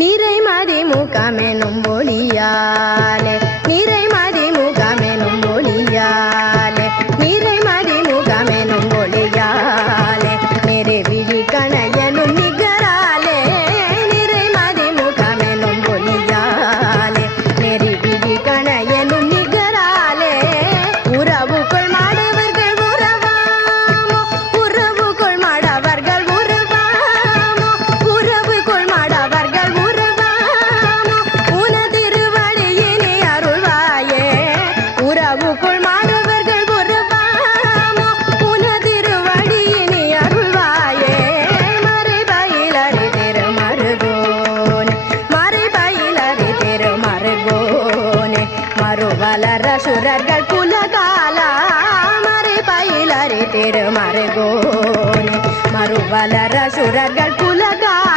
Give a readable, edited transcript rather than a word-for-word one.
நிறைமதி முகமெனும் ஒளியாலே நிறைமதி முகமெனும் ஒளியாலே நிறைமதி முகமெனும் ஒளியாலே நெருவிழி கணையனும் நிகராலே நிறைமதி முகமெனும் ஒளியாலே நெருவிழி கணையனும் நிகராலே உறவுக்குள் மாடவர்கள் உறவாமோ உறவுக்குள் மாடவர்கள் உறவாமோ உறவுக்குள் மாடவர்கள் உறவாமோ உனதிருவடியினே அருள்வாயே உறவுக்குள் மாடவர்கள் உறவாமோ உனதிருவடியினே அருள்வாயே மறைபயிலறி திருமருகோனே மறைபயிலறி திருமருகோனே மறுவலர சுரர்கள் குலகாலா மறைபயிலறி திருமருகோனே மறுவலர சுரர்கள் குலகாலா